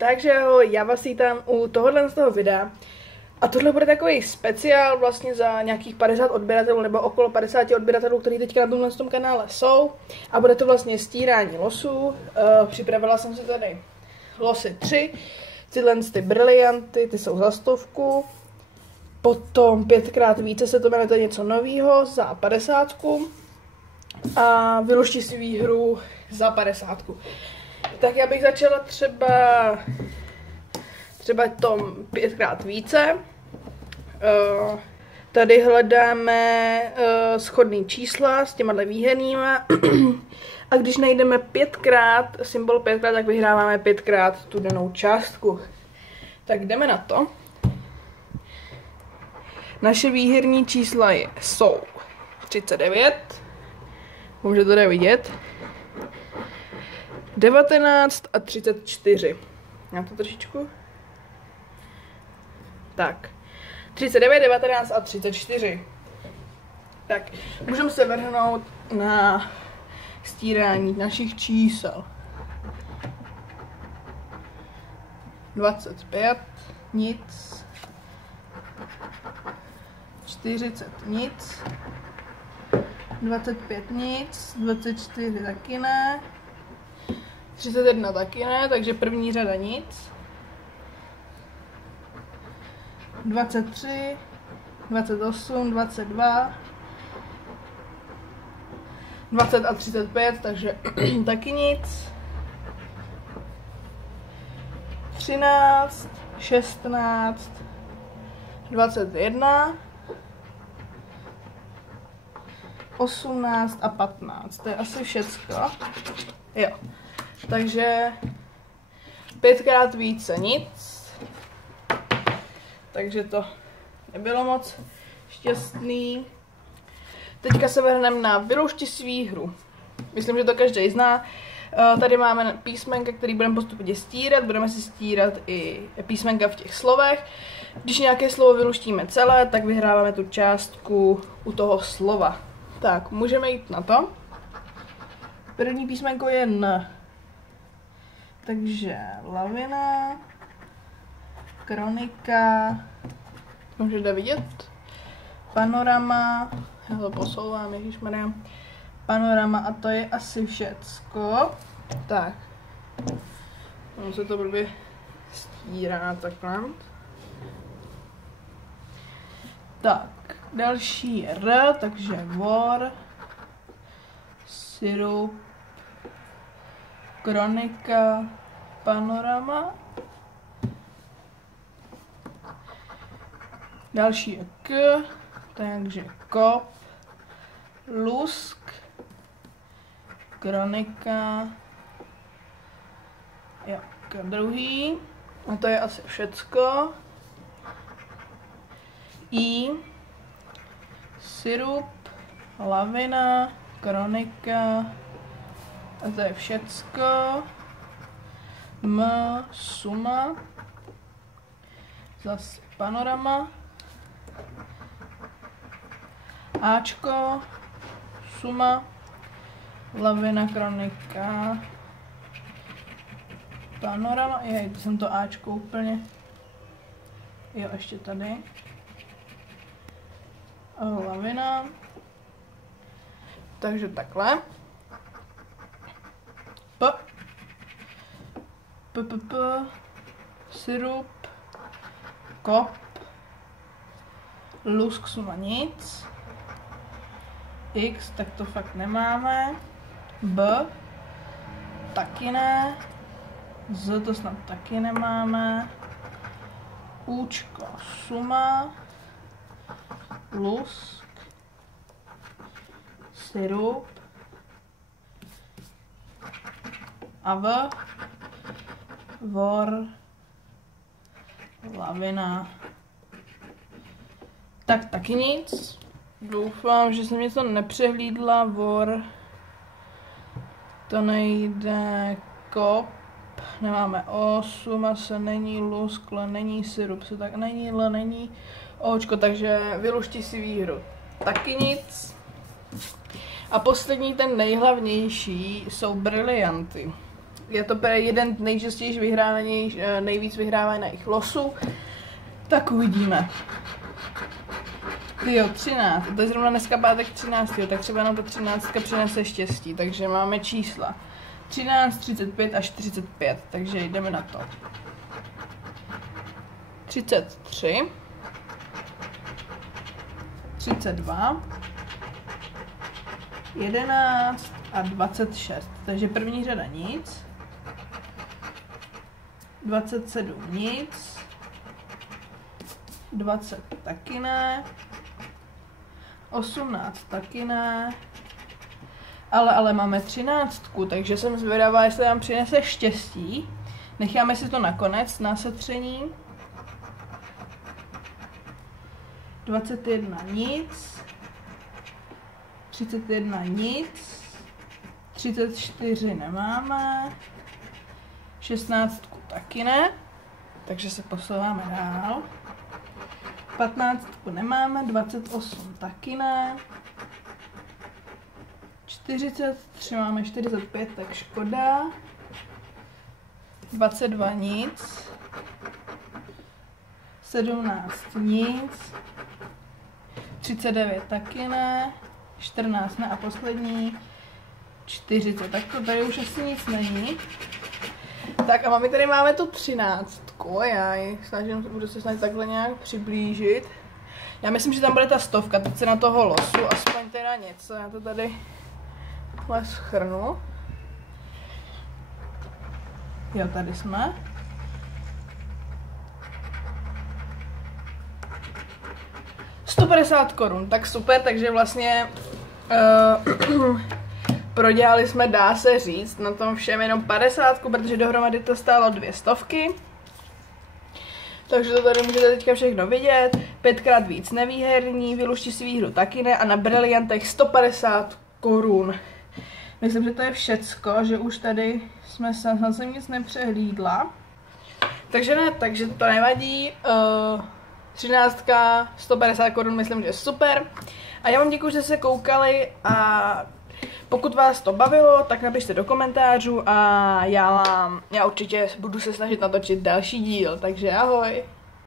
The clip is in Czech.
Takže ahoj, já vás vítám u tohohle z toho videa. A tohle bude takový speciál vlastně za nějakých 50 odběratelů nebo okolo 50 odběratelů, kteří teďka na tomhle kanále jsou. A bude to vlastně stírání losů. Připravila jsem si tady losy 3. Tyhle ty brilianty, ty jsou za 100. Potom 5x více se to jmenuje něco novýho za 50. A vyluští si výhru za 50. Tak já bych začala třeba tom 5x více. Tady hledáme shodný čísla s těma výhernýma. A když najdeme 5x, symbol 5x, tak vyhráváme 5x tu danou částku. Tak jdeme na to. Naše výherní čísla jsou 39. Můžete tady vidět. 19 a 34. Já to trošičku. Tak. 39, 19 a 34. Tak, můžeme se vrhnout na stírání našich čísel. 25, nic. 40, nic. 25, nic. 24 taky ne. 31 taky ne, takže první řada nic. 23, 28, 22, 20 a 35, takže taky nic. 13, 16, 21, 18 a 15. To je asi všecko. Jo. Takže 5x více nic. Takže to nebylo moc šťastný. Teďka se vrhneme na vylušti si výhru. Myslím, že to každý zná. Tady máme písmenka, který budeme postupně stírat. Budeme si stírat i písmenka v těch slovech. Když nějaké slovo vyluštíme celé, tak vyhráváme tu částku u toho slova. Tak, můžeme jít na to. První písmenko je N. Takže lavina, kronika, můžete vidět, panorama, já to posouvám, ježišmarja, panorama a to je asi všecko. Tak, ono se to blbě stírá takhle. Tak, další je R, takže vor, sirup, kronika, panorama. Další je K, takže kop, lusk, kronika. Jo, K druhý. A to je asi všecko. I, sirup, lavina, kronika. A to je všecko. M, suma. Zase panorama. Ačko, suma, lavina, kronika, panorama. Jej, to jsem to Ačko úplně. Jo, ještě tady. Lavina. Takže takhle. P. Sirup. Kop. Lusk, suma, nic. X, tak to fakt nemáme. B. Taky ne. Z, to snad taky nemáme. Účko, suma. Lusk. Sirup. A V. Vor. Lavina. Tak taky nic. Doufám, že jsem něco nepřehlídla. Vor. To nejde. Kop. Nemáme O. Suma se není. Lusk. L není. Sirup se tak není. L není. Očko, takže vyluští si výhru. Taky nic. A poslední, ten nejhlavnější, jsou brilianty. je to jeden nejčastěji vyhrávaných, nejvíc vyhrávaných losů. Tak uvidíme. Jo, 13, to je zrovna dneska pátek 13, tak třeba nám ta 13 přinese štěstí, takže máme čísla 13, 35 a 45, takže jdeme na to. 33, 32, 11 a 26, takže první řada nic, 27 nic, 20 taky ne, 18 taky ne, ale máme 13, takže jsem zvědavá, jestli nám přinese štěstí. Necháme si to nakonec na setření. 21 nic, 31 nic, 34 nemáme, 16 taky ne, takže se posouváme dál. 15 nemáme, 28 taky ne, 43 máme 45, tak škoda, 22 nic, 17 nic, 39 taky ne, 14 ne a poslední 40, tak to tady už asi nic není. Tak a my tady máme tu 13. Budu se snažit takhle nějak přiblížit. Já myslím, že tam bude ta 100, teď se na toho losu, aspoň teda něco, já to tady schrnu. Jo, tady jsme. $150, tak super, takže vlastně prodělali jsme, dá se říct, na tom všem jenom 50, protože dohromady to stálo 200. Takže to tady můžete teďka všechno vidět. 5krát víc nevýherní, vylušti si výhru taky ne a na briliantech 150 korun. Myslím, že to je všecko, že už tady jsme se nic nepřehlídla. Takže ne, takže to nevadí. 13, 150 korun, myslím, že je super. A já vám děkuji, že jste se koukali a pokud vás to bavilo, tak napište do komentářů a já určitě budu se snažit natočit další díl, takže ahoj!